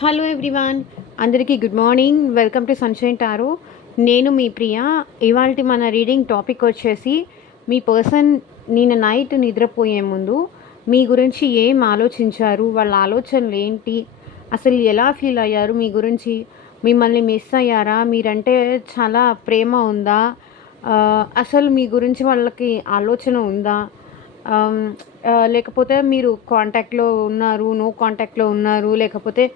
Hello everyone, అందరికీ good morning. Welcome to sunshine tarot. నేను మీ ప్రియ. ఇవాళ మన రీడింగ్ టాపిక్ వచ్చేసి మీ పర్సన్ నిన్న నైట్ నిద్రపోయే ముందు మీ గురించి ఏం ఆలోచించారు, వాళ్ళ ఆలోచనలు ఏంటి, అసలు ఎలా ఫీల్ అయ్యారు మీ గురించి, మిమ్మల్ని మిస్ అయ్యారా, మీరంటే చాలా ప్రేమ ఉందా, అసలు మీ గురించి వాళ్ళకి ఆలోచన ఉందా, లేకపోతే మీరు కాంటాక్ట్లో ఉన్నారు, నో కాంటాక్ట్లో ఉన్నారు, లేకపోతే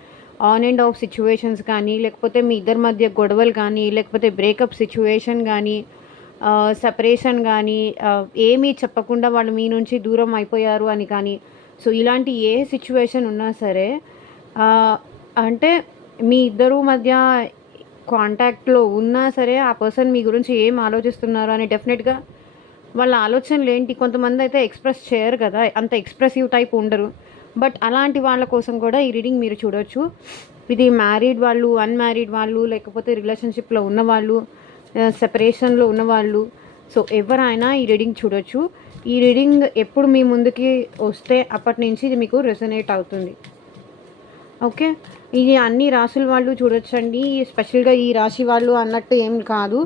ఆన్ అండ్ ఆఫ్ సిచ్యువేషన్స్ కానీ, లేకపోతే మీ ఇద్దరి మధ్య గొడవలు కానీ, లేకపోతే బ్రేకప్ సిచ్యువేషన్ కానీ, సెపరేషన్ కానీ, ఏమీ చెప్పకుండా వాళ్ళు మీ నుంచి దూరం అయిపోయారు అని కానీ, సో ఇలాంటి ఏ సిచ్యువేషన్ ఉన్నా సరే, అంటే మీ ఇద్దరు మధ్య కాంటాక్ట్లో ఉన్నా సరే ఆ పర్సన్ మీ గురించి ఏం ఆలోచిస్తున్నారు అని డెఫినెట్గా వాళ్ళ ఆలోచనలు ఏంటి. కొంతమంది అయితే ఎక్స్ప్రెస్ చేయరు కదా, అంత ఎక్స్ప్రెసివ్ టైప్ ఉండరు. బట్ అలాంటి వాళ్ళ కోసం కూడా ఈ రీడింగ్ మీరు చూడొచ్చు. ఇది మ్యారీడ్ వాళ్ళు, అన్మ్యారీడ్ వాళ్ళు, లేకపోతే రిలేషన్షిప్లో ఉన్నవాళ్ళు, సెపరేషన్లో ఉన్నవాళ్ళు, సో ఎవరైనా ఈ రీడింగ్ చూడొచ్చు. ఈ రీడింగ్ ఎప్పుడు మీ ముందుకి వస్తే అప్పటి నుంచి ఇది మీకు రెసొనేట్ అవుతుంది. ఓకే, ఇది అన్ని రాసుల వాళ్ళు చూడొచ్చండి, స్పెషల్గా ఈ రాశి వాళ్ళు అన్నట్టు ఏం కాదు.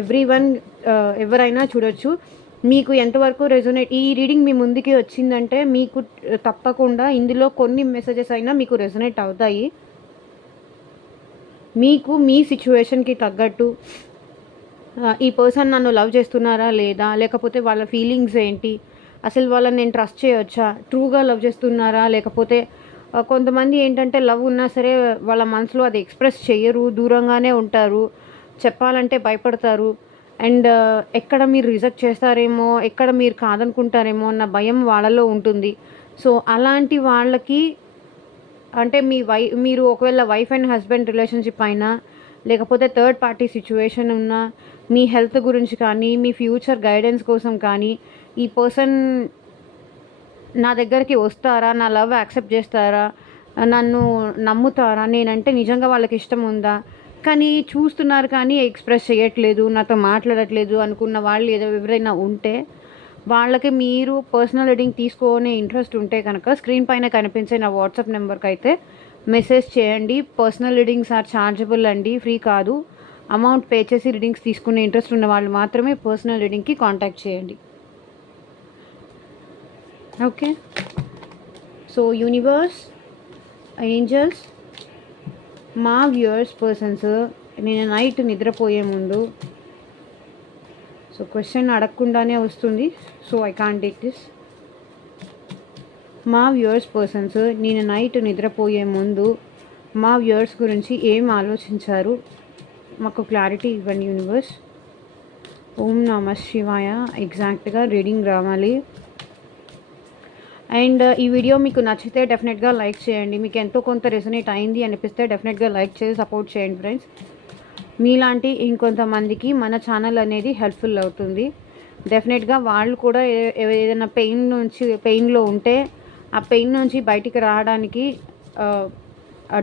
ఎవ్రీవన్, ఎవరైనా చూడొచ్చు. మీకు ఎంతవరకు రెజొనేట్ ఈ రీడింగ్ మీ ముందుకి వచ్చిందంటే మీకు తప్పకుండా ఇందులో కొన్ని మెసేజెస్ అయినా మీకు రెజొనేట్ అవుతాయి. మీకు మీ సిచ్యువేషన్కి తగ్గట్టు ఈ పర్సన్ నన్ను లవ్ చేస్తున్నారా లేదా, లేకపోతే వాళ్ళ ఫీలింగ్స్ ఏంటి, అసలు వాళ్ళని నేను ట్రస్ట్ చేయొచ్చా, ట్రూగా లవ్ చేస్తున్నారా, లేకపోతే కొంతమంది ఏంటంటే లవ్ ఉన్నా సరే వాళ్ళ మనసులో అది ఎక్స్ప్రెస్ చేయరు, దూరంగానే ఉంటారు, చెప్పాలంటే భయపడతారు. అండ్ ఎక్కడ మీరు రిజెక్ట్ చేస్తారేమో, ఎక్కడ మీరు కాదనుకుంటారేమో అన్న భయం వాళ్ళలో ఉంటుంది. సో అలాంటి వాళ్ళకి అంటే మీరు ఒకవేళ వైఫ్ అండ్ హస్బెండ్ రిలేషన్షిప్ అయినా, లేకపోతే థర్డ్ పార్టీ సిచ్యువేషన్ ఉన్నా, మీ హెల్త్ గురించి కానీ, మీ ఫ్యూచర్ గైడెన్స్ కోసం కానీ, ఈ పర్సన్ నా దగ్గరికి వస్తారా, నా లవ్ యాక్సెప్ట్ చేస్తారా, నన్ను నమ్ముతారా, నేనంటే నిజంగా వాళ్ళకి ఇష్టం ఉందా, కానీ చూస్తున్నారు కానీ ఎక్స్ప్రెస్ చేయట్లేదు, నాతో మాట్లాడట్లేదు అనుకున్న వాళ్ళు ఎవరైనా ఉంటే వాళ్ళకి మీరు పర్సనల్ రీడింగ్ తీసుకునే ఇంట్రెస్ట్ ఉంటే కనుక స్క్రీన్ పైన కనిపించే నా వాట్సాప్ నెంబర్కి అయితే మెసేజ్ చేయండి. పర్సనల్ రీడింగ్స్ ఆర్ ఛార్జబుల్ అండి, ఫ్రీ కాదు. అమౌంట్ పే చేసి రీడింగ్స్ తీసుకునే ఇంట్రెస్ట్ ఉన్న వాళ్ళు మాత్రమే పర్సనల్ రీడింగ్కి కాంటాక్ట్ చేయండి. ఓకే, సో యూనివర్స్, ఏంజల్స్, మా వ్యూయర్స్ పర్సన్స్ నేను నైట్ నిద్రపోయే ముందు, సో క్వశ్చన్ అడగకుండానే వస్తుంది, so I can't take this. మా వ్యూయర్స్ పర్సన్స్ నేను నైట్ నిద్రపోయే ముందు మా వ్యూయర్స్ గురించి ఏం ఆలోచించారు, మాకు క్లారిటీ ఇవ్వండి యూనివర్స్. ఓం నమ శివాయ. ఎగ్జాక్ట్గా రీడింగ్ రావాలి. అండ్ ఈ వీడియో మీకు నచ్చితే డెఫినెట్గా లైక్ చేయండి. మీకు ఎంతో కొంత రెసొనేట్ అయింది అనిపిస్తే డెఫినెట్గా లైక్ చేసి సపోర్ట్ చేయండి ఫ్రెండ్స్. మీలాంటి ఇంకొంతమందికి మన ఛానల్ అనేది హెల్ప్ఫుల్ అవుతుంది. డెఫినెట్గా వాళ్ళు కూడా ఏదైనా పెయిన్లో ఉంటే ఆ పెయిన్ నుంచి బయటికి రావడానికి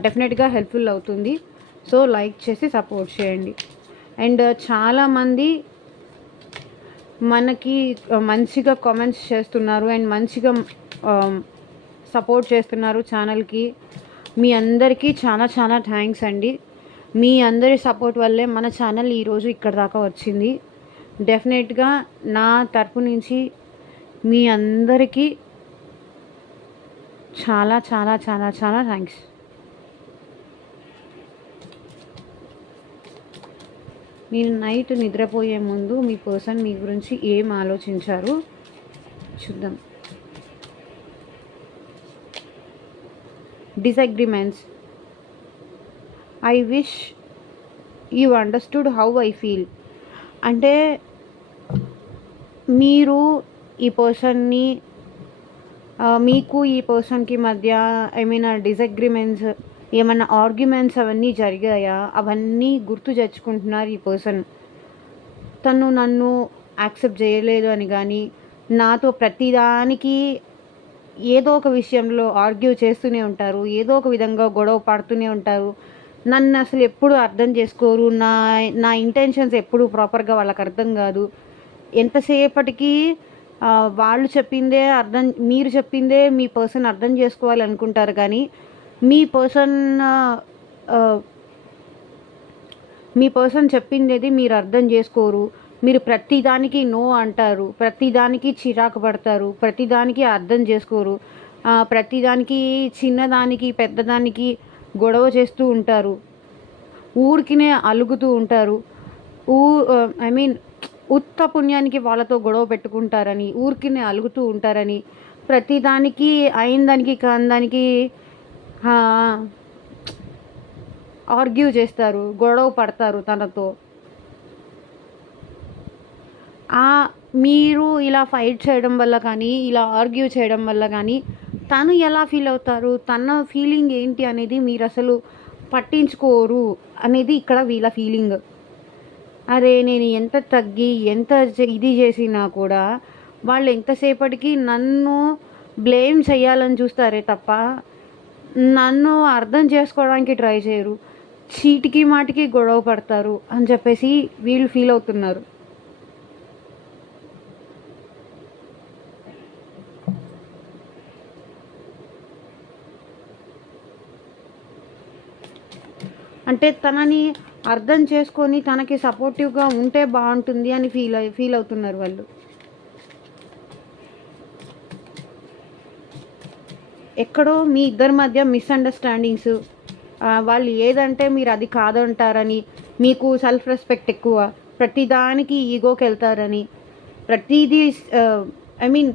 డెఫినెట్గా హెల్ప్ఫుల్ అవుతుంది. సో లైక్ చేసి సపోర్ట్ చేయండి. అండ్ చాలామంది మనకి మంచిగా కామెంట్స్ చేస్తున్నారు అండ్ మంచిగా సపోర్ట్ చేస్తున్నారు ఛానల్కి. మీ అందరికీ చాలా చాలా థ్యాంక్స్ అండి. మీ అందరి సపోర్ట్ వల్లే మన ఛానల్ ఈరోజు ఇక్కడ దాకా వచ్చింది. డెఫినెట్గా నా తరపు నుంచి మీ అందరికీ చాలా చాలా చాలా చాలా థ్యాంక్స్. నేను నైట్ నిద్రపోయే ముందు మీ పర్సన్ మీ గురించి ఏం ఆలోచించారు చూద్దాం. Disagreements. I wish you understood how I feel. అంటే మీరు ఈ పర్సన్ని, మీకు ఈ పర్సన్కి మధ్య ఏమైనా డిసగ్రిమెంట్స్, ఏమైనా ఆర్గ్యుమెంట్స్ అవన్నీ జరిగాయా, అవన్నీ గుర్తు తెచ్చుకుంటున్నారు ఈ పర్సన్. తను నన్ను యాక్సెప్ట్ చేయలేదు అని కానీ, నాతో ప్రతిదానికి ఏదో ఒక విషయంలో ఆర్గ్యూ చేస్తూనే ఉంటారు, ఏదో ఒక విధంగా గొడవ పడుతూనే ఉంటారు, నన్ను అసలు ఎప్పుడు అర్థం చేసుకోరు, నా ఇంటెన్షన్స్ ఎప్పుడు ప్రాపర్గా వాళ్ళకి అర్థం కాదు. ఎంతసేపటికి వాళ్ళు చెప్పిందే మీరు చెప్పిందే మీ పర్సన్ అర్థం చేసుకోవాలి అనుకుంటారు కానీ మీ పర్సన్ మీ పర్సన్ చెప్పిందేది మీరు అర్థం చేసుకోరు. మీరు ప్రతిదానికి నో అంటారు. ప్రతిదానికి చిరాకు పడతారు. ప్రతిదానికి అర్థం చేసుకోరు. ప్రతిదానికి చిన్నదానికి, పెద్దదానికి గొడవ చేస్తూ ఉంటారు. ఊరికినే అలుగుతూ ఉంటారు. ఊ ఐ మీన్ ఉత్త పుణ్యానికి వాళ్ళతో గొడవ పెట్టుకుంటారని, ఊరికినే అలుగుతూ ఉంటారని, ప్రతిదానికి అయిన దానికి కాని దానికి ఆర్గ్యూ చేస్తారు. గొడవ పడతారు తనతో. మీరు ఇలా ఫైట్ చేయడం వల్ల కానీ, ఇలా ఆర్గ్యూ చేయడం వల్ల కానీ తను ఎలా ఫీల్ అవుతారు, తన ఫీలింగ్ ఏంటి అనేది మీరసలు పట్టించుకోరు అనేది ఇక్కడ వీళ్ళ ఫీలింగ్. అరే నేను ఎంత తగ్గి, ఎంత ఇది చేసినా కూడా వాళ్ళు ఎంతసేపటికి నన్ను బ్లేమ్ చేయాలని చూస్తారే తప్ప, నన్ను అర్థం చేసుకోవడానికి ట్రై చేయరు. చీటికి మాటికి గొడవ పడతారు అని చెప్పేసి వీళ్ళు ఫీల్ అవుతున్నారు. అంటే తనని అర్థం చేసుకొని తనకి సపోర్టివ్గా ఉంటే బాగుంటుంది అని ఫీల్ అవుతున్నారు వాళ్ళు. ఎక్కడో మీ ఇద్దరి మధ్య మిస్అండర్స్టాండింగ్స్, వాళ్ళు ఏదంటే మీరు అది కాదంటారని, మీకు సెల్ఫ్ రెస్పెక్ట్ ఎక్కువ, ప్రతిదానికి ఈగోకి వెళ్తారని, ప్రతిదీ ఐ మీన్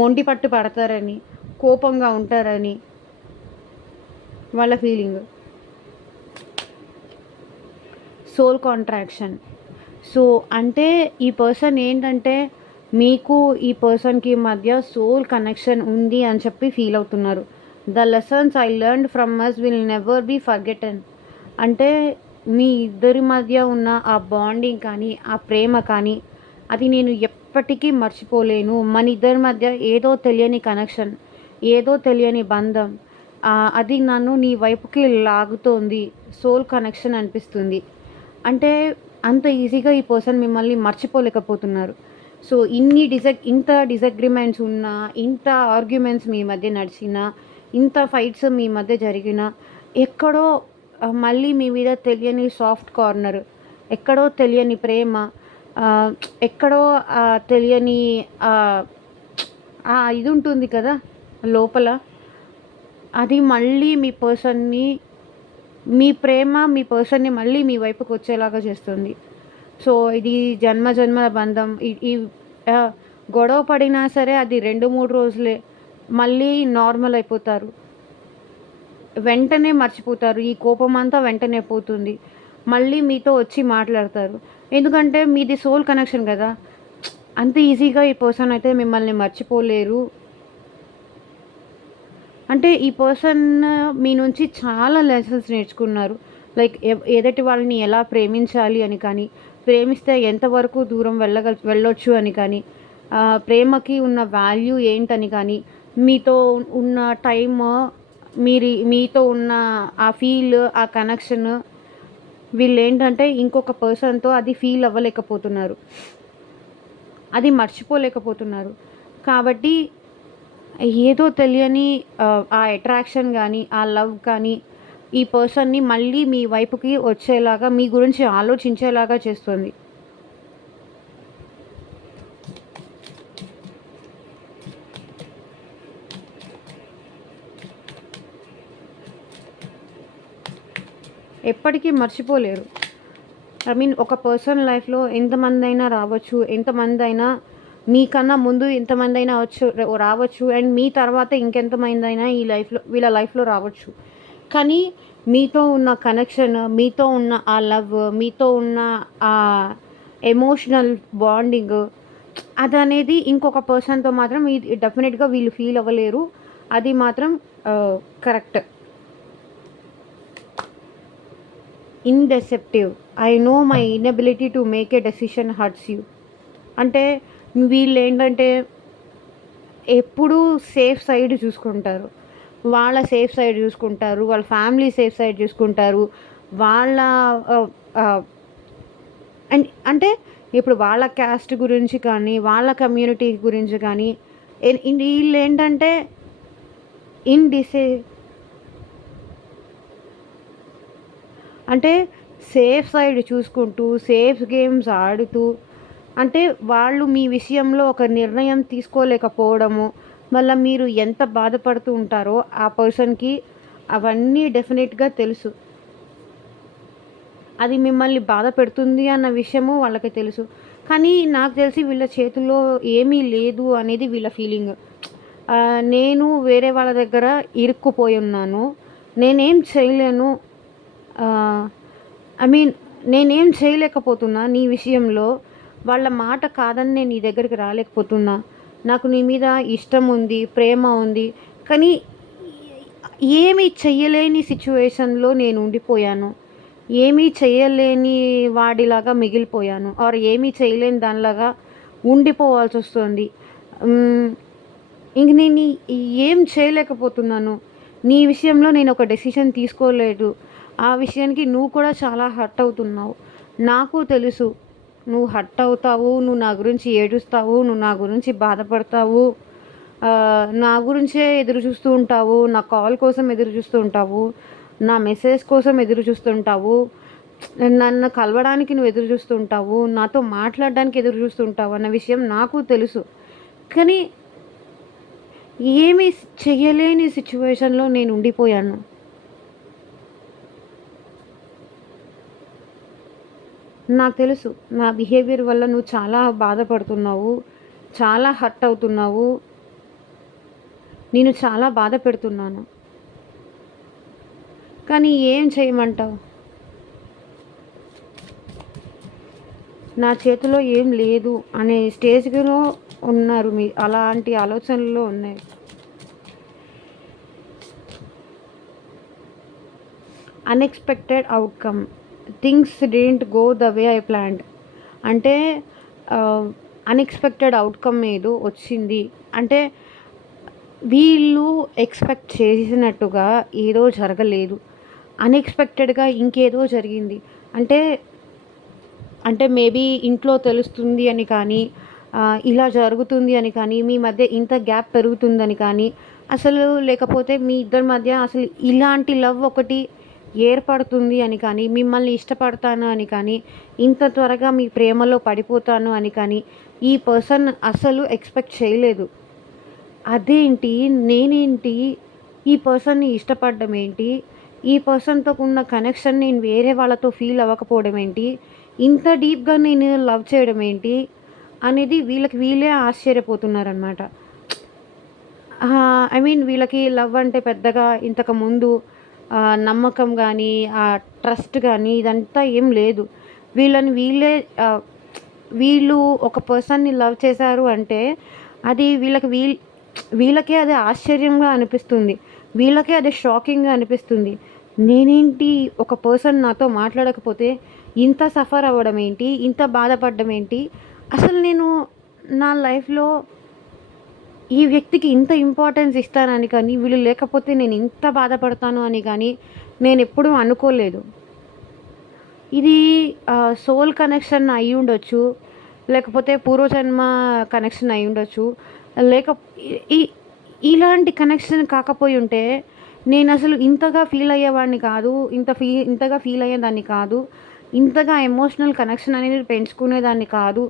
మొండి పట్టు పడతారని, కోపంగా ఉంటారని వాళ్ళ ఫీలింగ్. Soul contraction. సో అంటే ఈ పర్సన్ ఏంటంటే మీకు ఈ పర్సన్కి మధ్య సోల్ కనెక్షన్ ఉంది అని చెప్పి ఫీల్ అవుతున్నారు. The lessons I learned from us will never be forgotten. అంటే మీ ఇద్దరి మధ్య ఉన్న ఆ బాండింగ్ కానీ, ఆ ప్రేమ కానీ, అది నేను ఎప్పటికీ మర్చిపోలేను. మన ఇద్దరి మధ్య ఏదో తెలియని కనెక్షన్, ఏదో తెలియని బంధం, అది నన్ను నీ వైపుకి లాగుతోంది, సోల్ కనెక్షన్ అనిపిస్తుంది. అంటే అంత ఈజీగా ఈ పర్సన్ మిమ్మల్ని మర్చిపోలేకపోతున్నారు. సో ఇంత డిసగ్రిమెంట్స్ ఉన్నా, ఇంత ఆర్గ్యుమెంట్స్ మీ మధ్య నడిచినా, ఇంత ఫైట్స్ మీ మధ్య జరిగినా, ఎక్కడో మళ్ళీ మీ మీద తెలియని సాఫ్ట్ కార్నర్, ఎక్కడో తెలియని ప్రేమ, ఎక్కడో తెలియని ఇది ఉంటుంది కదా లోపల, అది మళ్ళీ మీ ప్రేమ మీ పర్సన్ని మళ్ళీ మీ వైపుకి వచ్చేలాగా చేస్తుంది. సో ఇది జన్మ జన్మల బంధం. ఈ గొడవ పడినా సరే అది 2-3 రోజులే, మళ్ళీ నార్మల్ అయిపోతారు, వెంటనే మర్చిపోతారు. ఈ కోపం అంతా వెంటనే పోతుంది. మళ్ళీ మీతో వచ్చి మాట్లాడతారు. ఎందుకంటే మీది సోల్ కనెక్షన్ కదా. అంత ఈజీగా ఈ పర్సన్ అయితే మిమ్మల్ని మర్చిపోలేరు. అంటే ఈ పర్సన్ మీ నుంచి చాలా లెసన్స్ నేర్చుకున్నారు. లైక్ ఎదుటి వాళ్ళని ఎలా ప్రేమించాలి అని కానీ, ప్రేమిస్తే ఎంతవరకు దూరం వెళ్ళొచ్చు అని కానీ, ప్రేమకి ఉన్న వాల్యూ ఏంటని కానీ, మీతో ఉన్న టైమ్, మీతో ఉన్న ఆ ఫీల్, ఆ కనెక్షన్, వీళ్ళు ఏంటంటే ఇంకొక పర్సన్తో అది ఫీల్ అవ్వలేకపోతున్నారు, అది మర్చిపోలేకపోతున్నారు. కాబట్టి ఏదో తెలియని ఆ అట్రాక్షన్ కానీ, ఆ లవ్ కానీ ఈ పర్సన్ని మళ్ళీ మీ వైపుకి వచ్చేలాగా, మీ గురించి ఆలోచించేలాగా చేస్తుంది. ఎప్పటికీ మర్చిపోలేరు. ఐ మీన్ ఒక పర్సన్ లైఫ్లో ఎంతమంది అయినా రావచ్చు, ఎంతమంది అయినా మీకన్నా ముందు ఎంతమంది అయినా రావచ్చు, అండ్ మీ తర్వాత ఇంకెంతమంది అయినా వీళ్ళ లైఫ్లో రావచ్చు. కానీ మీతో ఉన్న కనెక్షన్, మీతో ఉన్న ఆ లవ్, మీతో ఉన్న ఆ ఎమోషనల్ బాండింగ్, అదనేది ఇంకొక పర్సన్తో మాత్రం డెఫినెట్గా వీళ్ళు ఫీల్ అవ్వలేరు. అది మాత్రం కరెక్ట్. ఇండెసెప్టివ్. I know my inability to make a decision hurts you. అంటే వీళ్ళు ఏంటంటే ఎప్పుడూ సేఫ్ సైడ్ చూసుకుంటారు. వాళ్ళ సేఫ్ సైడ్ చూసుకుంటారు, వాళ్ళ ఫ్యామిలీ సేఫ్ సైడ్ చూసుకుంటారు. వాళ్ళ అంటే ఇప్పుడు వాళ్ళ క్యాస్ట్ గురించి కానీ, వాళ్ళ కమ్యూనిటీ గురించి కానీ, వీళ్ళు ఏంటంటే ఇన్‌డిసే అంటే సేఫ్ సైడ్ చూసుకుంటూ, సేఫ్ గేమ్స్ ఆడుతూ, అంటే వాళ్ళు మీ విషయంలో ఒక నిర్ణయం తీసుకోలేకపోవడము, మళ్ళా మీరు ఎంత బాధపడుతూ ఉంటారో ఆ పర్సన్‌కి అవన్నీ డెఫినిట్‌గా తెలుసు. అది మిమ్మల్ని బాధ పెడుతుంది అన్న విషయము వాళ్ళకి తెలుసు. కానీ నాకు తెలిసి వీళ్ళ చేతుల్లో ఏమీ లేదు అనేది వీళ్ళ ఫీలింగ్. నేను వేరే వాళ్ళ దగ్గర ఇరుక్కుపోయున్నాను. నేనేం చేయలేను. ఆహ్, ఐ మీన్ నేనేం చేయలేకపోతున్నా నీ విషయంలో. వాళ్ళ మాట కాదని నేను నీ దగ్గరికి రాలేకపోతున్నా. నాకు నీ మీద ఇష్టం ఉంది, ప్రేమ ఉంది. కానీ ఏమీ చెయ్యలేని సిట్యుయేషన్‌లో నేను ఉండిపోయాను. ఏమీ చేయలేని వాడిలాగా మిగిలిపోయాను. ఆర్ ఏమీ చేయలేని దానిలాగా ఉండిపోవాల్సొస్తుంది. హ్మ్. ఇంక నేను ఏం చేయలేకపోతున్నాను. నీ విషయంలో నేనొక డెసిషన్ తీసుకోలేదు. ఆ విషయానికి నువ్వు కూడా చాలా హర్ట్ అవుతున్నావు. నాకు తెలుసు. నువ్వు హర్ట్ అవుతావు. నువ్వు నా గురించి ఏడుస్తావు. నువ్వు నా గురించి బాధపడతావు. నా గురించే ఎదురు చూస్తూ ఉంటావు. నా కాల్ కోసం ఎదురు చూస్తూ ఉంటావు. నా మెసేజ్ కోసం ఎదురు చూస్తుంటావు. నన్ను కలవడానికి నువ్వు ఎదురు చూస్తూ ఉంటావు. నాతో మాట్లాడడానికి ఎదురు చూస్తూ ఉంటావు అన్న విషయం నాకు తెలుసు. కానీ ఏమీ చెయ్యలేని సిట్యుయేషన్‌లో నేను ఉండిపోయాను. నాకు తెలుసు. నా బిహేవియర్ వల్ల నువ్వు చాలా బాధపడుతున్నావు. చాలా హర్ట్ అవుతున్నావు. నేను చాలా బాధ పెడుతున్నాను. కానీ ఏం చేయమంటావు? నా చేతిలో ఏం లేదు అనే స్టేజ్‌లో ఉన్నారు అలాంటి ఆలోచనల్లో ఉన్నాయి. Unexpected outcome. Things didn't go the way I planned. అంటే అన్‌ఎక్స్‌పెక్టెడ్ ఔట్‌కమ్ ఏదో వచ్చింది. అంటే వీళ్ళు ఎక్స్‌పెక్ట్ చేసినట్టుగా ఏదో జరగలేదు. అన్‌ఎక్స్‌పెక్టెడ్‌గా ఇంకేదో జరిగింది. అంటే మేబీ ఇంట్లో తెలుస్తుంది అని కానీ, ఇలా జరుగుతుంది అని కానీ, మీ మధ్య ఇంత గ్యాప్ పెరుగుతుందని కానీ, అసలు లేకపోతే మీ ఇద్దరి మధ్య అసలు ఇలాంటి లవ్ ఒకటి ఏర్పడుతుంది అని కానీ, మిమ్మల్ని ఇష్టపడతాను అని కానీ, ఇంత త్వరగా మీ ప్రేమలో పడిపోతాను అని కానీ, ఈ పర్సన్ అసలు ఎక్స్‌పెక్ట్ చేయలేదు. అదేంటి? నేనేంటి? ఈ పర్సన్‌ని ఇష్టపడడం ఏంటి? ఈ పర్సన్‌తో ఉన్న కనెక్షన్ నేను వేరే వాళ్ళతో ఫీల్ అవ్వకపోవడం ఏంటి? ఇంత డీప్‌గా నేను లవ్ చేయడం ఏంటి? అనేది వీళ్ళకి వీళ్ళే ఆశ్చర్యపోతున్నారనమాట. ఐ మీన్ వీళ్ళకి లవ్ అంటే పెద్దగా ఇంతకుముందు నమ్మకం గానీ, ట్రస్ట్ గానీ ఇదంతా ఏం లేదు. వీళ్ళని వీళ్ళే ఆహ్, వీళ్ళు ఒక పర్సన్‌ని లవ్ చేశారు అంటే అది వీళ్ళకే అది ఆశ్చర్యంగా అనిపిస్తుంది. వీళ్ళకే అది షాకింగ్‌గా అనిపిస్తుంది. నేనేంటి ఒక పర్సన్ నాతో మాట్లాడకపోతే ఇంత సఫర్ అవ్వడం ఏంటి? ఇంత బాధపడడం ఏంటి? అసలు నేను నా లైఫ్‌లో ఈ వ్యక్తికి ఇంత ఇంపార్టెన్స్ ఇస్తానని కానీ, వీళ్ళు లేకపోతే నేను ఇంత బాధపడతాను అని కానీ నేనెప్పుడూ అనుకోలేదు. ఇది సోల్ కనెక్షన్ అయ్యుండొచ్చు. లేకపోతే పూర్వజన్మ కనెక్షన్ అయ్యుండొచ్చు. లేక ఇ ఇలాంటి కనెక్షన్ కాకపోయుంటే నేనసలు ఇంతగా ఫీల్ అయ్యేవాడిని కాదు. ఇంతగా ఫీల్ అయ్యేదాన్ని కాదు. ఇంతగా ఎమోషనల్ కనెక్షన్ అనేది పెంచుకునేదాన్ని కాదు.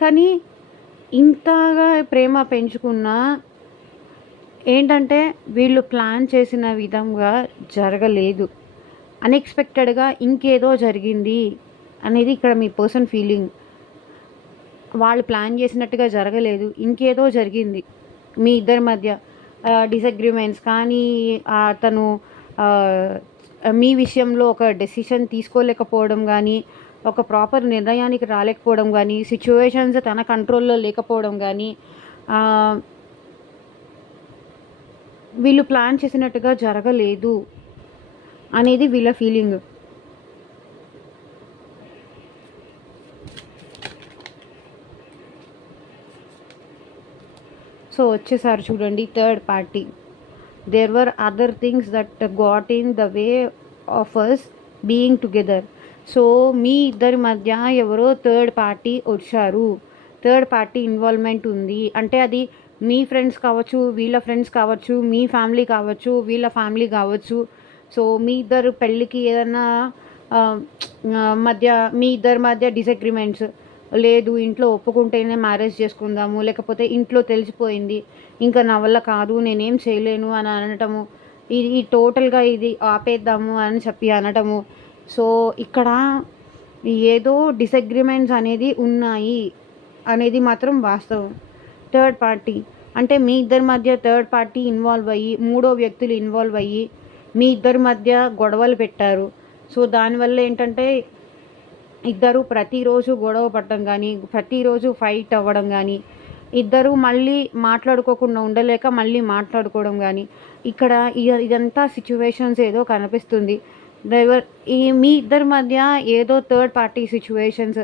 కానీ ఇంతగా ప్రేమ పెంచుకున్నా ఏంటంటే వీళ్ళు ప్లాన్ చేసిన విధంగా జరగలేదు. అన్‌ఎక్స్‌పెక్టెడ్‌గా ఇంకేదో జరిగింది అనేది ఇక్కడ మీ పర్సన్ ఫీలింగ్. వాళ్ళు ప్లాన్ చేసినట్టుగా జరగలేదు. ఇంకేదో జరిగింది మీ ఇద్దరి మధ్య. డిసగ్రీమెంట్స్ కానీ, అతను ఆహ్, మీ విషయంలో ఒక డెసిషన్ తీసుకోలేకపోవడం గానీ, ఒక ప్రాపర్ నిర్ణయానికి రాలేకపోవడం గానీ, సిట్యుయేషన్స్ తన కంట్రోల్‌లో లేకపోవడం గానీ, ఆహ్, వీళ్ళు ప్లాన్ చేసినట్టుగా జరగలేదు అనేది వీళ్ళ ఫీలింగ్. సో వచ్చేసారు చూడండి third party. There were other things that got in the way of us being together. So మీ ఇద్దరి మధ్య ఎవరో థర్డ్ పార్టీ వచ్చారు. థర్డ్ పార్టీ ఇన్వాల్వ్‌మెంట్ ఉంది. అంటే అది మీ ఫ్రెండ్స్ కావచ్చు, వీళ్ళ ఫ్రెండ్స్ కావచ్చు, మీ ఫ్యామిలీ కావచ్చు, వీళ్ళ ఫ్యామిలీ కావచ్చు. సో మీ ఇద్దరు పెళ్ళికి ఏదన్నా ఆహ్, మధ్య మీ ఇద్దరి మధ్య డిసగ్రీమెంట్స్, లేదు ఇంట్లో ఒప్పుకుంటేనే మ్యారేజ్ చేసుకుందాము, లేకపోతే ఇంట్లో తెలిసిపోయింది, ఇంకా నా వల్ల కాదు, నేనేం చేయలేను అని అనటము, ఇది టోటల్‌గా ఇది ఆపేద్దాము అని చెప్పి అనటము. సో ఇక్కడ ఏదో డిసగ్రీమెంట్స్ అనేది ఉన్నాయి అనేది మాత్రం వాస్తవం. థర్డ్ పార్టీ అంటే మీ ఇద్దరి మధ్య థర్డ్ పార్టీ ఇన్వాల్వ్ అయ్యి, మూడో వ్యక్తులు ఇన్వాల్వ్ అయ్యి మీ ఇద్దరి మధ్య గొడవలు పెట్టారు. సో దానివల్ల ఏంటంటే ఇద్దరు ప్రతిరోజు గొడవ పడటం కానీ, ప్రతిరోజు ఫైట్ అవ్వడం కానీ, ఇద్దరు మళ్ళీ మాట్లాడుకోకుండా ఉండలేక మళ్ళీ మాట్లాడుకోవడం కానీ, ఇక్కడ ఇదంతా సిచ్యువేషన్స్ ఏదో కనిపిస్తుంది. దెవర్ ఈ మీ ఇద్దరి మధ్య ఏదో third party situations,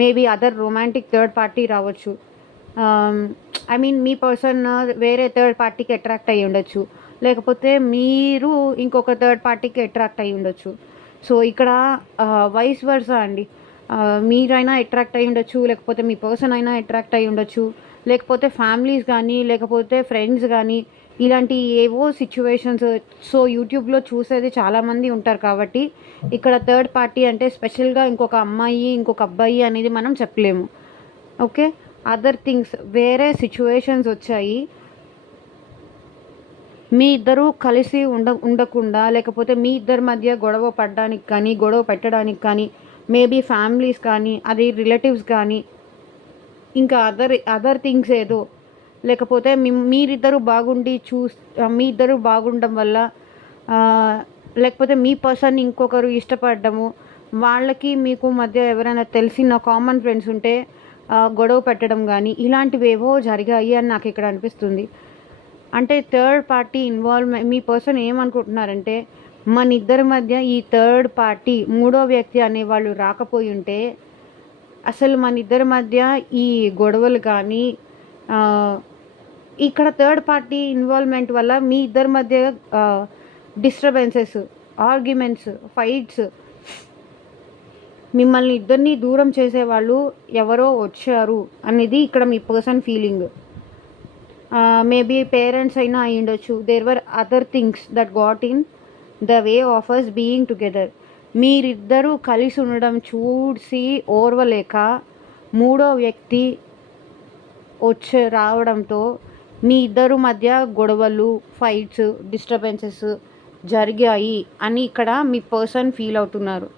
maybe other romantic third party రావచ్చు. ఐ మీన్ మీ పర్సన్ వేరే థర్డ్ పార్టీకి అట్రాక్ట్ అయ్యి ఉండొచ్చు, లేకపోతే మీరు ఇంకొక థర్డ్ పార్టీకి అట్రాక్ట్ అయ్యి ఉండొచ్చు. సో ఇక్కడ వైస్ వర్సా అండి. మీరైనా అట్రాక్ట్ అయ్యి ఉండొచ్చు, లేకపోతే మీ పర్సన్ అయినా అట్రాక్ట్ అయ్యి ఉండొచ్చు, లేకపోతే ఫ్యామిలీస్ కానీ, లేకపోతే ఫ్రెండ్స్ కానీ, ఇలాంటి ఏవో సిచ్యువేషన్స్. సో యూట్యూబ్లో చూసేది చాలామంది ఉంటారు కాబట్టి ఇక్కడ థర్డ్ పార్టీ అంటే స్పెషల్గా ఇంకొక అమ్మాయి, ఇంకొక అబ్బాయి అనేది మనం చెప్పలేము. ఓకే, అదర్ థింగ్స్ వేరే సిచ్యువేషన్స్ వచ్చాయి. మీ ఇద్దరూ కలిసి ఉండకుండా, లేకపోతే మీ ఇద్దరి మధ్య గొడవ పడడానికి కానీ, గొడవ పెట్టడానికి కానీ, మేబీ ఫ్యామిలీస్ కానీ, అది రిలేటివ్స్ కానీ, ఇంకా అదర్ థింగ్స్ ఏదో, లేకపోతే మీరిద్దరూ బాగుండి మీ ఇద్దరు బాగుండడం వల్ల, లేకపోతే మీ పర్సన్ ఇంకొకరు ఇష్టపడడము, వాళ్ళకి మీకు మధ్య ఎవరైనా తెలిసిన కామన్ ఫ్రెండ్స్ ఉంటే గొడవ పెట్టడం కానీ, ఇలాంటివేవో జరిగాయి అని నాకు ఇక్కడ అనిపిస్తుంది. అంటే థర్డ్ పార్టీ ఇన్వాల్వ్మెంట్, మీ పర్సన్ ఏమనుకుంటున్నారంటే మన ఇద్దరి మధ్య ఈ థర్డ్ పార్టీ మూడో వ్యక్తి అనేవాళ్ళు రాకపోయి ఉంటే అసలు మన ఇద్దరి మధ్య ఈ గొడవలు కానీ, ఇక్కడ థర్డ్ పార్టీ ఇన్వాల్వ్మెంట్ వల్ల మీ ఇద్దరి మధ్య డిస్టర్బెన్సెస్, ఆర్గ్యుమెంట్స్, ఫైట్స్, మిమ్మల్ని ఇద్దరిని దూరం చేసేవాళ్ళు ఎవరో వచ్చారు అనేది ఇక్కడ మీ పర్సన్ ఫీలింగ్. మేబీ పేరెంట్స్ అయినా అయి ఉండొచ్చు. There were other things that got in the way of us being together. మీరిద్దరూ కలిసి ఉండడం చూసి ఓర్వలేక మూడో వ్యక్తి రావడంతో మీ ఇద్దరు మధ్య గొడవలు, ఫైట్స్, డిస్టర్బెన్సెస్ జరిగాయి అని ఇక్కడ మీ పర్సన్ ఫీల్ అవుతున్నారు.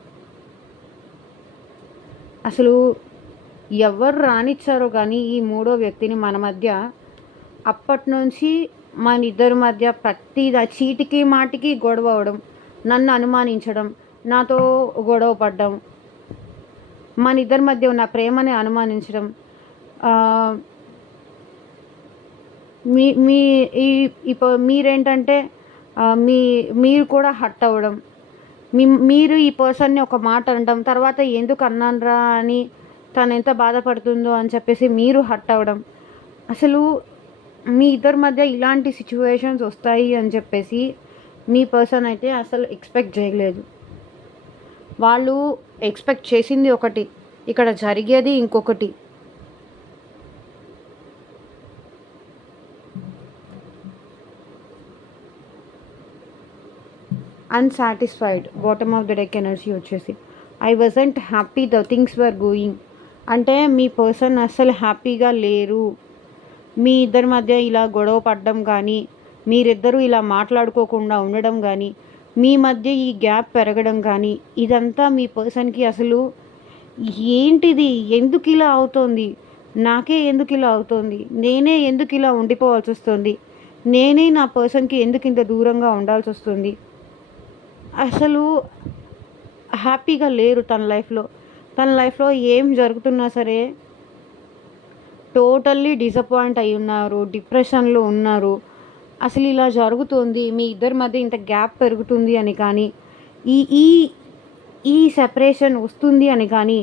అసలు ఎవరు రానిచ్చారో కానీ ఈ మూడో వ్యక్తిని మన మధ్య, అప్పటి నుంచి మన ఇద్దరి మధ్య చీటికి మాటికి గొడవ అవడం, నన్ను అనుమానించడం, నాతో గొడవ పడ్డం, మన ఇద్దరి మధ్య ఉన్న ప్రేమని అనుమానించడం, మీరేంటంటే మీరు కూడా హర్ట్ అవ్వడం, మీరు ఈ పర్సన్ని ఒక మాట అనడం, తర్వాత ఎందుకు అన్నానరా అని తను ఎంత బాధపడుతుందో అని చెప్పేసి మీరు హర్ట్ అవ్వడం. అసలు మీ ఇద్దరి మధ్య ఇలాంటి సిచ్యువేషన్స్ వస్తాయి అని చెప్పేసి మీ పర్సన్ అయితే అసలు ఎక్స్పెక్ట్ చేయలేదు. వాళ్ళు ఎక్స్పెక్ట్ చేసింది ఒకటి, ఇక్కడ జరిగేది ఇంకొకటి. Unsatisfied, bottom of the deck energy వచ్చేసి I wasn't happy the things were going. అంటే మీ పర్సన్ అస్సలు హ్యాపీగా లేరు. మీ ఇద్దరి మధ్య ఇలా గొడవ పడడం కానీ, మీరిద్దరూ ఇలా మాట్లాడుకోకుండా ఉండడం కానీ, మీ మధ్య ఈ గ్యాప్ పెరగడం కానీ, ఇదంతా మీ పర్సన్కి అసలు ఏంటిది, ఎందుకు ఇలా అవుతోంది, నాకే ఎందుకు ఇలా అవుతోంది, నేనే ఎందుకు ఇలా ఉండిపోవాల్సి వస్తుంది, నేనే నా పర్సన్కి ఎందుకు ఇంత దూరంగా ఉండాల్సి వస్తుంది, అసలు హ్యాపీగా లేరు తన లైఫ్లో ఏం జరుగుతున్నా సరే టోటల్లీ డిసప్పాయింట్ అయి ఉన్నారు, డిప్రెషన్లో ఉన్నారు. అసలు ఇలా జరుగుతుంది, మీ ఇద్దరి మధ్య ఇంత గ్యాప్ పెరుగుతుంది అని కానీ, ఈ ఈ ఈ సెపరేషన్ వస్తుంది అని కానీ,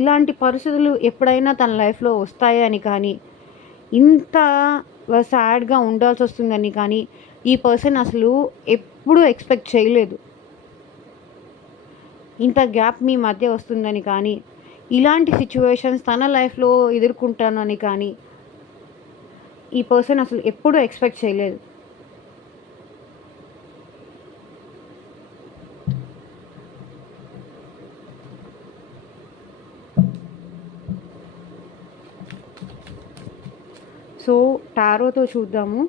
ఇలాంటి పరిస్థితులు ఎప్పుడైనా తన లైఫ్లో వస్తాయని కానీ, ఇంత సాడ్గా ఉండాల్సి వస్తుందని కానీ ఈ పర్సన్ అసలు ఎప్పుడూ ఎక్స్పెక్ట్ చేయలేదు. ఇంత గ్యాప్ మీ మధ్య వస్తుందని కానీ, ఇలాంటి సిచ్యువేషన్స్ తన లైఫ్లో ఎదుర్కొంటానని కానీ ఈ పర్సన్ అసలు ఎప్పుడూ ఎక్స్పెక్ట్ చేయలేదు. సో టారోతో చూద్దాము.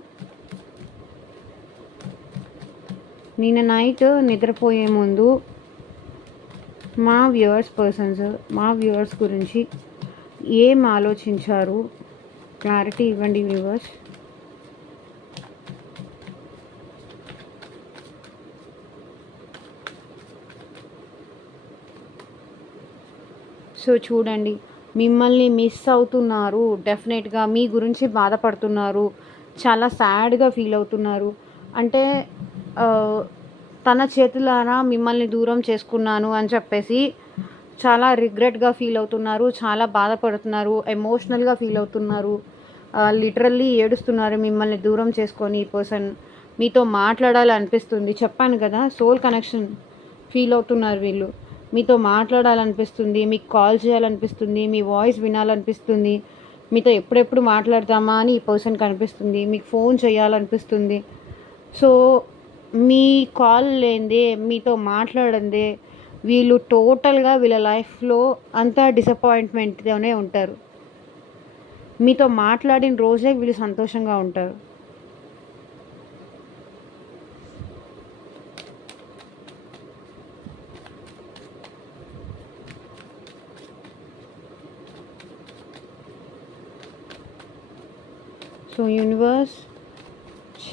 నిన్న నైట్ నిద్రపోయే ముందు మా వ్యూవర్స్ గురించి ఏం ఆలోచించారు, క్లారిటీ ఇవ్వండి వ్యూవర్స్. సో చూడండి, మిమ్మల్ని మిస్ అవుతున్నారు, డెఫినెట్గా మీ గురించి బాధపడుతున్నారు, చాలా సాడ్గా ఫీల్ అవుతున్నారు. అంటే తన చేతులారా మిమ్మల్ని దూరం చేసుకున్నాను అని చెప్పేసి చాలా రిగ్రెట్గా ఫీల్ అవుతున్నారు, చాలా బాధపడుతున్నారు, ఎమోషనల్గా ఫీల్ అవుతున్నారు, లిటరల్లీ ఏడుస్తున్నారు. మిమ్మల్ని దూరం చేసుకొని ఈ పర్సన్ మీతో మాట్లాడాలి అనిపిస్తుంది. చెప్పాను కదా, సోల్ కనెక్షన్ ఫీల్ అవుతున్నారు వీళ్ళు. మీతో మాట్లాడాలనిపిస్తుంది, మీకు కాల్ చేయాలనిపిస్తుంది, మీ వాయిస్ వినాలనిపిస్తుంది, మీతో ఎప్పుడెప్పుడు మాట్లాడతామా అని ఈ పర్సన్ కనిపిస్తుంది, మీకు ఫోన్ చేయాలనిపిస్తుంది. సో మీ కాల్ లేనిదే, మీతో మాట్లాడందే వీళ్ళు టోటల్గా వీళ్ళ లైఫ్లో అంతా డిసప్పాయింట్మెంట్తోనే ఉంటారు. మీతో మాట్లాడిన రోజే వీళ్ళు సంతోషంగా ఉంటారు. సో యూనివర్స్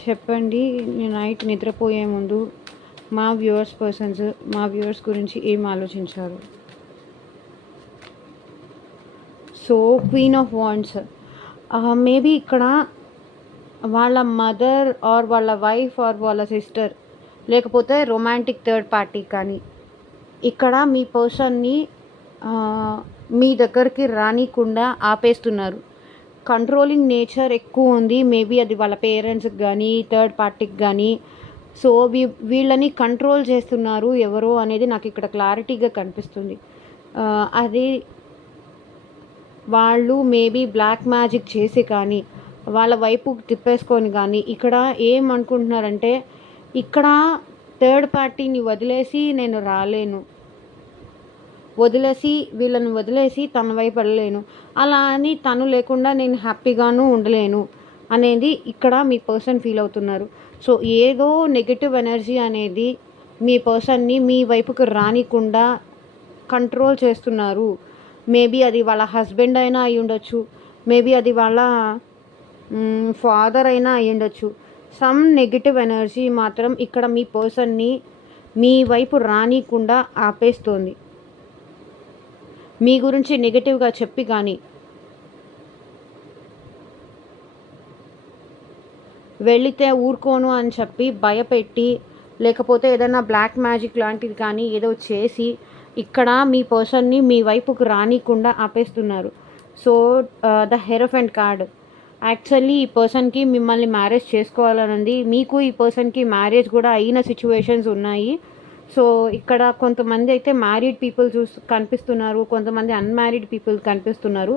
చెప్పండి, నేను నైట్ నిద్రపోయే ముందు మా వ్యూవర్స్ గురించి ఏం ఆలోచించారు. So queen of wands, maybe ఇక్కడ వాళ్ళ మదర్ ఆర్ వాళ్ళ వైఫ్ ఆర్ వాళ్ళ సిస్టర్, లేకపోతే రొమాంటిక్ థర్డ్ పార్టీ కానీ ఇక్కడ మీ పర్సన్ని మీ దగ్గరికి రానికుండా ఆపేస్తున్నారు. కంట్రోలింగ్ నేచర్ ఎక్కువ ఉంది. మేబీ అది వాళ్ళ పేరెంట్స్కి కానీ థర్డ్ పార్టీకి కానీ. సో వీళ్ళని కంట్రోల్ చేస్తున్నారు ఎవరో అనేది నాకు ఇక్కడ క్లారిటీగా కనిపిస్తుంది. అది వాళ్ళు మేబీ బ్లాక్ మ్యాజిక్ చేసి కానీ వాళ్ళ వైపు తిప్పేసుకొని కానీ ఇక్కడ ఏమనుకుంటున్నారంటే, ఇక్కడ థర్డ్ పార్టీని వదిలేసి నేను రాలేను, వీళ్ళని వదిలేసి తన వైపు వెళ్ళలేను, అలా అని తను లేకుండా నేను హ్యాపీగాను ఉండలేను అనేది ఇక్కడ మీ పర్సన్ ఫీల్ అవుతున్నారు. సో ఏదో నెగిటివ్ ఎనర్జీ అనేది మీ పర్సన్ని మీ వైపుకి రానికుండా కంట్రోల్ చేస్తున్నారు. మేబీ అది వాళ్ళ హస్బెండ్ అయినా అయి ఉండొచ్చు, మేబీ అది వాళ్ళ ఫాదర్ అయినా అయి ఉండొచ్చు. సమ్ నెగిటివ్ ఎనర్జీ మాత్రం ఇక్కడ మీ పర్సన్ని మీ వైపు రానికుండా ఆపేస్తోంది. మీ గురించి నెగిటివ్గా చెప్పి కానీ వెళితే ఊరుకోను అని చెప్పి భయపెట్టి, లేకపోతే ఏదైనా బ్లాక్ మ్యాజిక్ లాంటిది కానీ ఏదో చేసి ఇక్కడ మీ పర్సన్ని మీ వైపుకు రానికుండా ఆపేస్తున్నారు. So the hierophant card, actually ఈ పర్సన్కి మిమ్మల్ని మ్యారేజ్ చేసుకోవాలని ఉంది. మీకు ఈ పర్సన్కి మ్యారేజ్ కూడా అయిన సిచ్యువేషన్స్ ఉన్నాయి. సో ఇక్కడ కొంతమంది అయితే మ్యారీడ్ పీపుల్ కనిపిస్తున్నారు, కొంతమంది అన్మ్యారీడ్ పీపుల్ కనిపిస్తున్నారు.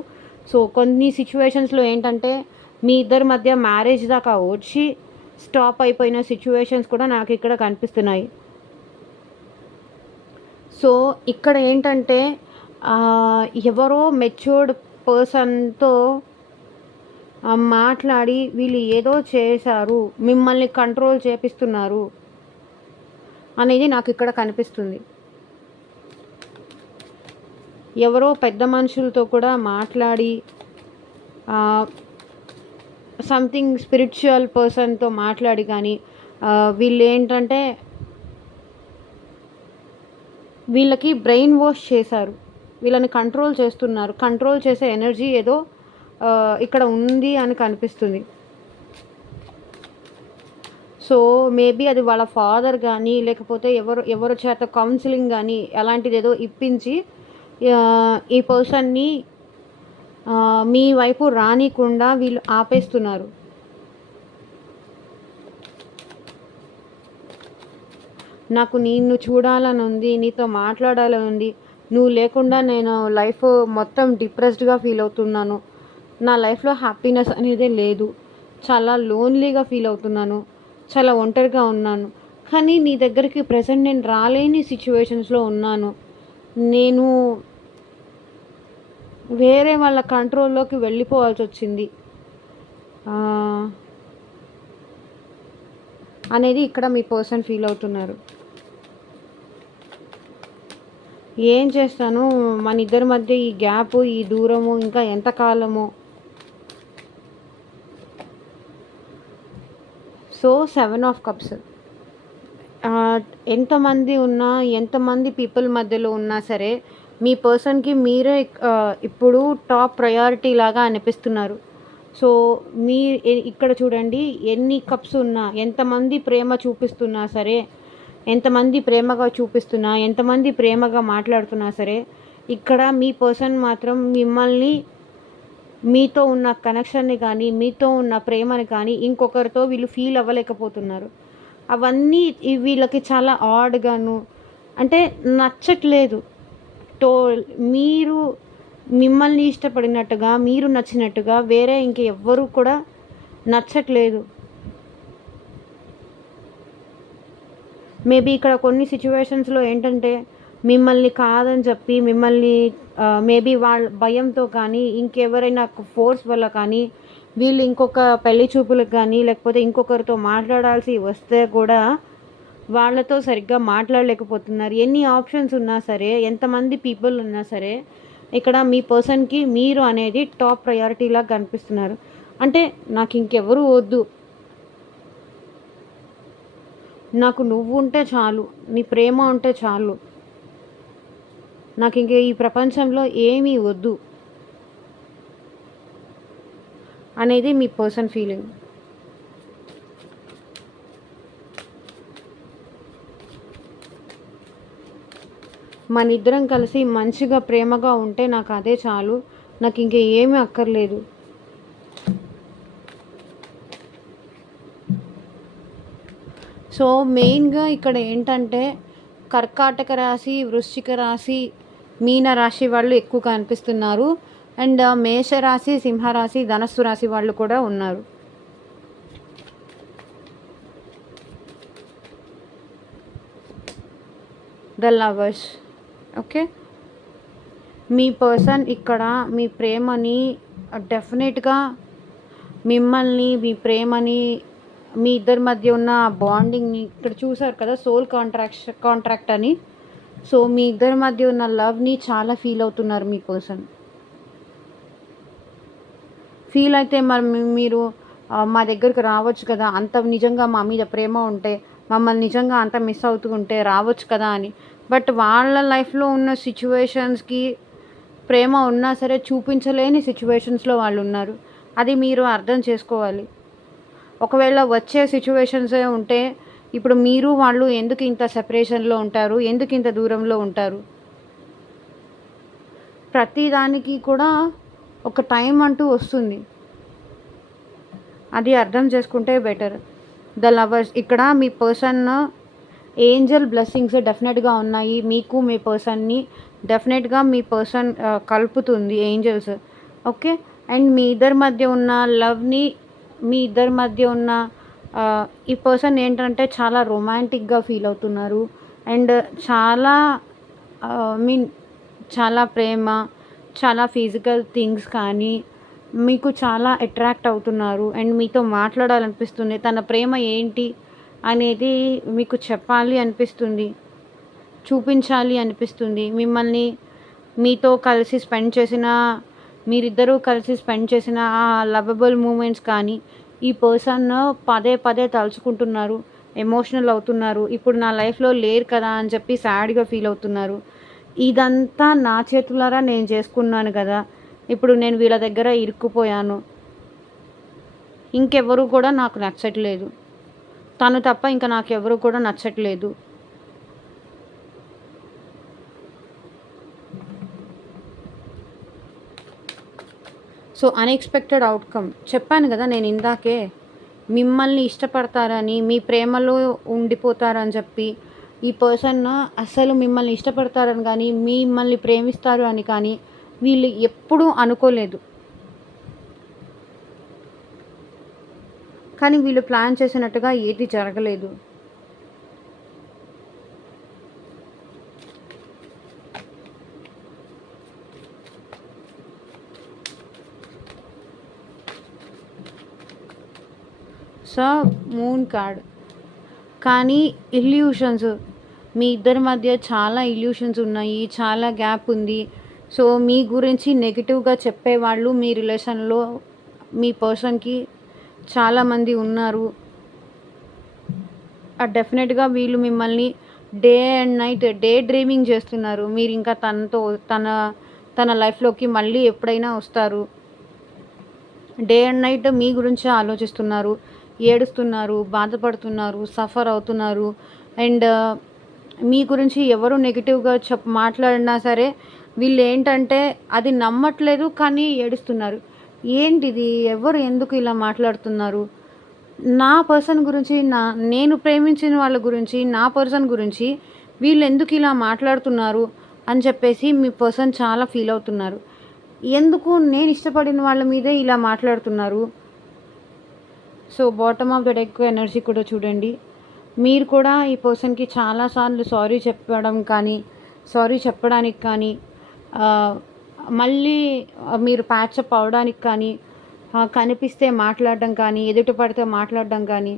సో కొన్ని సిచ్యువేషన్స్లో ఏంటంటే మీ ఇద్దరి మధ్య మ్యారేజ్ దాకా వచ్చి స్టాప్ అయిపోయిన సిచ్యువేషన్స్ కూడా నాకు ఇక్కడ కనిపిస్తున్నాయి. సో ఇక్కడ ఏంటంటే ఎవరో మెచ్యూర్డ్ పర్సన్తో మాట్లాడి వీళ్ళు ఏదో చేశారు, మిమ్మల్ని కంట్రోల్ చేపిస్తున్నారు అనేది నాకు ఇక్కడ కనిపిస్తుంది. ఎవరో పెద్ద మనుషులతో కూడా మాట్లాడి సంథింగ్ స్పిరిచువల్ పర్సన్తో మాట్లాడి కానీ వీళ్ళు ఏంటంటే వీళ్ళకి బ్రెయిన్ వాష్ చేశారు, వీళ్ళని కంట్రోల్ చేస్తున్నారు. కంట్రోల్ చేసే ఎనర్జీ ఏదో ఇక్కడ ఉంది అని కనిపిస్తుంది. సో మేబీ అది వాళ్ళ ఫాదర్ కానీ లేకపోతే ఎవరి చేత కౌన్సిలింగ్ కానీ అలాంటిది ఏదో ఇప్పించి ఈ పర్సన్ని మీ వైపు రానికుండా వీళ్ళు ఆపేస్తున్నారు. నాకు నిన్ను చూడాలని ఉంది, నీతో మాట్లాడాలని ఉంది, నువ్వు లేకుండా నేను లైఫ్ మొత్తం డిప్రెస్డ్గా ఫీల్ అవుతున్నాను, నా లైఫ్లో హ్యాపీనెస్ అనేదే లేదు, చాలా లోన్లీగా ఫీల్ అవుతున్నాను, చాలా ఒంటరిగా ఉన్నాను, కానీ నీ దగ్గరికి ప్రజెంట్ నేను రాలేని సిచ్యువేషన్స్లో ఉన్నాను, నేను వేరే వాళ్ళ కంట్రోల్లోకి వెళ్ళిపోవాల్సి వచ్చింది అనేది ఇక్కడ మీ పర్సన్ ఫీల్ అవుతున్నారు. ఏం చేస్తాను, మన ఇద్దరి మధ్య ఈ గ్యాప్, ఈ దూరము ఇంకా ఎంతకాలము. సో 7 ఆఫ్ కప్స్, ఎంతమంది ఉన్నా, ఎంతమంది పీపుల్ మధ్యలో ఉన్నా సరే మీ పర్సన్కి మీరే ఇప్పుడు టాప్ ప్రయారిటీ లాగా అనిపిస్తున్నారు. సో మీ ఇక్కడ చూడండి, ఎన్ని కప్స్ ఉన్నా, ఎంతమంది ప్రేమ చూపిస్తున్నా సరే, ఎంతమంది ప్రేమగా చూపిస్తున్నా, ఎంతమంది ప్రేమగా మాట్లాడుతున్నా సరే, ఇక్కడ మీ పర్సన్ మాత్రం మిమ్మల్ని, మీతో ఉన్న కనెక్షన్ని కానీ, మీతో ఉన్న ప్రేమని కానీ ఇంకొకరితో వీళ్ళు ఫీల్ అవ్వలేకపోతున్నారు. అవన్నీ వీళ్ళకి చాలా ఆడ్గాను, అంటే నచ్చట్లేదు. తో మీరు మిమ్మల్ని ఇష్టపడినట్టుగా, మీరు నచ్చినట్టుగా వేరే ఎవ్వరూ కూడా నచ్చట్లేదు. మేబీ ఇక్కడ కొన్ని సిచ్యువేషన్స్లో ఏంటంటే మిమ్మల్ని కాదని చెప్పి, మిమ్మల్ని మేబీ వాళ్ళ భయంతో కానీ, ఇంకెవరైనా ఫోర్స్ వల్ల కానీ, వీళ్ళు ఇంకొక పెళ్లి చూపులకు కానీ, లేకపోతే ఇంకొకరితో మాట్లాడాల్సి వస్తే కూడా వాళ్ళతో సరిగ్గా మాట్లాడలేకపోతున్నారు. ఎన్ని ఆప్షన్స్ ఉన్నా సరే, ఎంతమంది పీపుల్ ఉన్నా సరే, ఇక్కడ మీ పర్సన్కి మీరు అనేది టాప్ ప్రయారిటీలాగా కనిపిస్తున్నారు. అంటే నాకు ఇంకెవరూ వద్దు, నాకు నువ్వు ఉంటే చాలు, నీ ప్రేమ ఉంటే చాలు, నాకు ఈ ప్రపంచంలో ఏమీ వద్దు అనేది మీ పర్సన్ ఫీలింగ్. మన ఇద్దరం కలిసి మంచిగా ప్రేమగా ఉంటే నాకు అదే చాలు, నాకు ఏమీ అక్కర్లేదు. సో మెయిన్గా ఇక్కడ ఏంటంటే కర్కాటక రాశి, వృశ్చిక రాశి, మీన రాశి వాళ్ళు ఎక్కువ కనిపిస్తున్నారు. అండ్ మేషరాశి, సింహరాశి, ధనస్సు రాశి వాళ్ళు కూడా ఉన్నారు. The lovers. Okay, me person ఇక్కడ మీ ప్రేమని డెఫినెట్గా, మిమ్మల్ని, మీ ప్రేమని, మీ ఇద్దరి మధ్య ఉన్న బాండింగ్ని ఇక్కడ చూసారు కదా, సోల్ కాంట్రాక్ట్ అని. సో మీ ఇద్దరి మధ్య ఉన్న లవ్ని చాలా ఫీల్ అవుతున్నారు మీ పర్సన్. ఫీల్ అయితే మరి మీరు మా దగ్గరికి రావచ్చు కదా, అంత నిజంగా మా మీద ప్రేమ ఉంటే, మమ్మల్ని నిజంగా అంత మిస్ అవుతూ ఉంటే రావచ్చు కదా అని. బట్ వాళ్ళ లైఫ్లో ఉన్న సిచ్యువేషన్స్కి ప్రేమ ఉన్నా సరే చూపించలేని సిచ్యువేషన్స్లో వాళ్ళు ఉన్నారు. అది మీరు అర్థం చేసుకోవాలి. ఒకవేళ వచ్చే సిచ్యువేషన్సే ఉంటే ఇప్పుడు మీరు వాళ్ళు ఎందుకు ఇంత సెపరేషన్లో ఉంటారు, ఎందుకు ఇంత దూరంలో ఉంటారు? ప్రతిదానికి కూడా ఒక టైం అంటూ వస్తుంది, అది అర్థం చేసుకుంటే బెటర్. ద లవర్స్, ఇక్కడ మీ పర్సన్ ఏంజల్ బ్లెస్సింగ్స్ డెఫినెట్గా ఉన్నాయి. మీకు మీ పర్సన్ని డెఫినెట్గా మీ పర్సన్ కలుపుతుంది ఏంజల్స్. ఓకే, అండ్ మీ ఇద్దరి మధ్య ఉన్న లవ్ని, మీ ఇద్దరి మధ్య ఉన్న ఈ పర్సన్ ఏంటంటే చాలా రొమాంటిక్గా ఫీల్ అవుతున్నారు. అండ్ చాలా మీన్ చాలా ప్రేమ, చాలా ఫిజికల్ థింగ్స్ కానీ మీకు చాలా అట్రాక్ట్ అవుతున్నారు. అండ్ మీతో మాట్లాడాలనిపిస్తుంది, తన ప్రేమ ఏంటి అనేది మీకు చెప్పాలి అనిపిస్తుంది, చూపించాలి అనిపిస్తుంది. మిమ్మల్ని, మీతో కలిసి స్పెండ్ చేసిన, మీరిద్దరూ కలిసి స్పెండ్ చేసిన ఆ లవబుల్ మూమెంట్స్ కానీ ఈ పర్సన్ పదే పదే తలుచుకుంటున్నారు, ఎమోషనల్ అవుతున్నారు. ఇప్పుడు నా లైఫ్లో లేరు కదా అని చెప్పి సాడ్గా ఫీల్ అవుతున్నారు. ఇదంతా నా చేతులారా నేను చేసుకున్నాను కదా, ఇప్పుడు నేను వీళ్ళ దగ్గర ఇరుక్కుపోయాను, ఇంకెవరు కూడా నాకు నచ్చట్లేదు, తను తప్ప ఇంకా నాకెవరు కూడా నచ్చట్లేదు. సో అన్ఎక్స్పెక్టెడ్ అవుట్కమ్ చెప్పాను కదా నేను ఇందాకే, మిమ్మల్ని ఇష్టపడతారని, మీ ప్రేమలో ఉండిపోతారని చెప్పి, ఈ పర్సన్ అస్సలు మిమ్మల్ని ఇష్టపడతారని కానీ, మిమ్మల్ని ప్రేమిస్తారు అని కానీ వీళ్ళు ఎప్పుడూ అనుకోలేదు. కానీ వీళ్ళు ప్లాన్ చేసినట్టుగా ఏది జరగలేదు. So moon card. కానీ ఇల్యూషన్స్, మీ ఇద్దరి మధ్య చాలా ఇల్యూషన్స్ ఉన్నాయి, చాలా గ్యాప్ ఉంది. సో మీ గురించి నెగిటివ్గా చెప్పేవాళ్ళు మీ రిలేషన్లో మీ పర్సన్కి చాలామంది ఉన్నారు. డెఫినెట్గా వీళ్ళు మిమ్మల్ని day and night day dreaming చేస్తున్నారు. మీరు ఇంకా తనతో తన తన లైఫ్లోకి మళ్ళీ ఎప్పుడైనా వస్తారు. డే అండ్ నైట్ మీ గురించే ఆలోచిస్తున్నారు, ఏడుస్తున్నారు, బాధపడుతున్నారు, సఫర్ అవుతున్నారు. అండ్ మీ గురించి ఎవరు నెగిటివ్గా మాట్లాడినా సరే వీళ్ళు ఏంటంటే అది నమ్మట్లేదు, కానీ ఏడుస్తున్నారు. ఏంటిది, ఎవరు ఎందుకు ఇలా మాట్లాడుతున్నారు, నా పర్సన్ గురించి, నేను ప్రేమించిన వాళ్ళ గురించి, నా పర్సన్ గురించి వీళ్ళు ఎందుకు ఇలా మాట్లాడుతున్నారు అని చెప్పేసి మీ పర్సన్ చాలా ఫీల్ అవుతున్నారు. ఎందుకు నేను ఇష్టపడిన వాళ్ళ మీదే ఇలా మాట్లాడుతున్నారు. So bottom of the deck energy కూడా చూడండి. మీరు కూడా ఈ పర్సన్కి చాలాసార్లు సారీ చెప్పడానికి కానీ మళ్ళీ మీరు ప్యాచప్ అవడానికి కానీ, కనిపిస్తే మాట్లాడడం కానీ, ఎదుట పడితే మాట్లాడడం కానీ,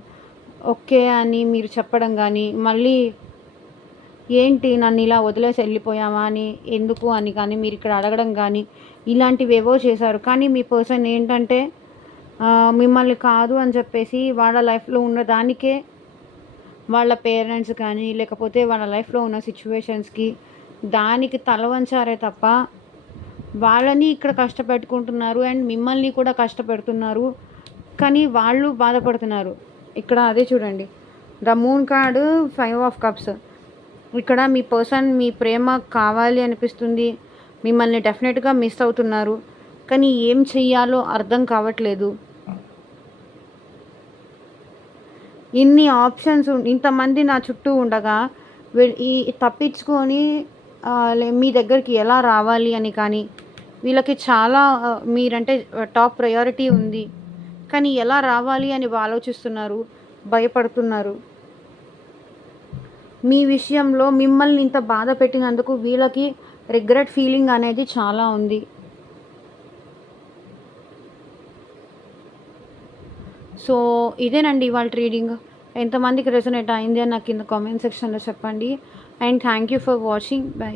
ఓకే అని మీరు చెప్పడం కానీ, మళ్ళీ ఏంటి నన్ను ఇలా వదిలేసి వెళ్ళిపోయామా అని ఎందుకు అని కానీ మీరు ఇక్కడ అడగడం కానీ, ఇలాంటివేవో చేశారు. కానీ మీ పర్సన్ ఏంటంటే మిమ్మల్ని కాదు అని చెప్పేసి వాళ్ళ లైఫ్లో ఉన్న దానికే వాళ్ళ పేరెంట్స్ కానీ, లేకపోతే వాళ్ళ లైఫ్లో ఉన్న సిచ్యువేషన్స్కి దానికి తల వంచారే తప్ప వాళ్ళని ఇక్కడ కష్టపెట్టుకుంటున్నారు అండ్ మిమ్మల్ని కూడా కష్టపెడుతున్నారు. కానీ వాళ్ళు బాధపడుతున్నారు. ఇక్కడ అదే చూడండి, the moon card, 5 of cups. ఇక్కడ మీ పర్సన్ మీ ప్రేమ కావాలి అనిపిస్తుంది, మిమ్మల్ని డెఫినెట్గా మిస్ అవుతున్నారు, కానీ ఏం చెయ్యాలో అర్థం కావట్లేదు. ఇన్ని ఆప్షన్స్, ఇంతమంది నా చుట్టూ ఉండగా ఈ తప్పించుకొని మీ దగ్గరికి ఎలా రావాలి అని కానీ, వీళ్ళకి చాలా మీరంటే టాప్ ప్రయారిటీ ఉంది, కానీ ఎలా రావాలి అని ఆలోచిస్తున్నారు, భయపడుతున్నారు. మీ విషయంలో మిమ్మల్ని ఇంత బాధ పెట్టినందుకు వీళ్ళకి రిగ్రెట్ ఫీలింగ్ అనేది చాలా ఉంది. సో ఇదేనండి ఇవాళ రీడింగ్. ఎంతమందికి రెసొనేట్ అయింది అని నాకు కింద కామెంట్ సెక్షన్లో చెప్పండి. And thank you for watching. By.